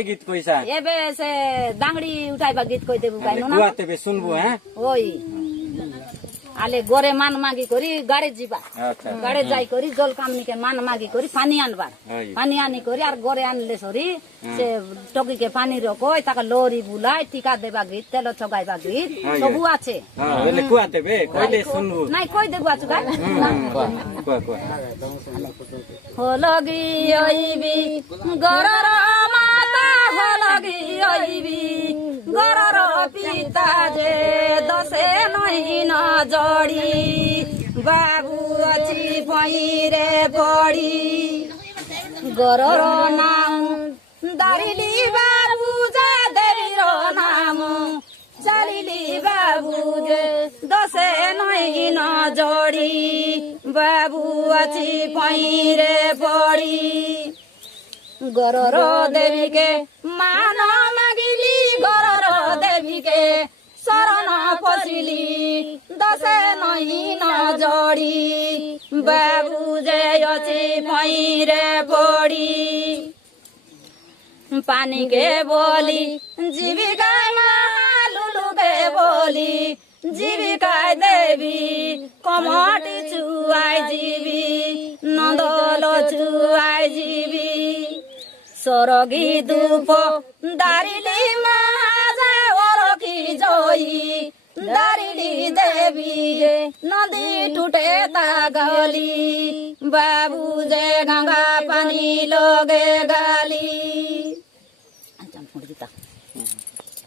কাই গীত কইছা এবে সে দাংড়ি উঠাইবা গীত কই দেবু গাইনো না কুয়াতে বে শুনবো হ্যাঁ ওই আলে গরে মান মাগি করি গাড়ে যাবা আচ্ছা গাড়ে যাই করি জল কামনিকে মান মাগি করি পানি আনবার ওই পানি আনি করি আর গরে আনলে সরি সে টকিকে পানি রকই তাকে লরি বুলাই টিকা দেবা গীত তেল ছগাইবা গীত সবু আছে হ্যাঁ বলে কুয়াতে বে কইলে শুনবো নাই কই দেবো আছো গাই কুয়া কুয়া হলগি আইবি গরর মাতা হলগি আইবি গরর পিতা যে দশে নহিন জড়ি বাবু অছি পইরে পড়ি গরর নাম দারিলি বাবু যা দেবীর নাম চালিলি বাবু যে দশে নহিন জড়ি বাবু অছি পইরে পড়ি গরর দেবীকে মান মাগিলি গরর দেবীকে শরণ পশিলি দশে নহিন জড়ি বাবু যে অছি পইরে পড়ি পানিকে বলি জীবিকায় মা লুলুকে বলি জীবিকায় দেবী কমটি চুয়াই জীবি নন্দল চুয়াই জীবি সরগি ধূপ দারিলি মা যায় অরকি জয়ী দারিলি দেবী নদী টুটে তা গলি বাবু যে গঙ্গা পানি লগে গালি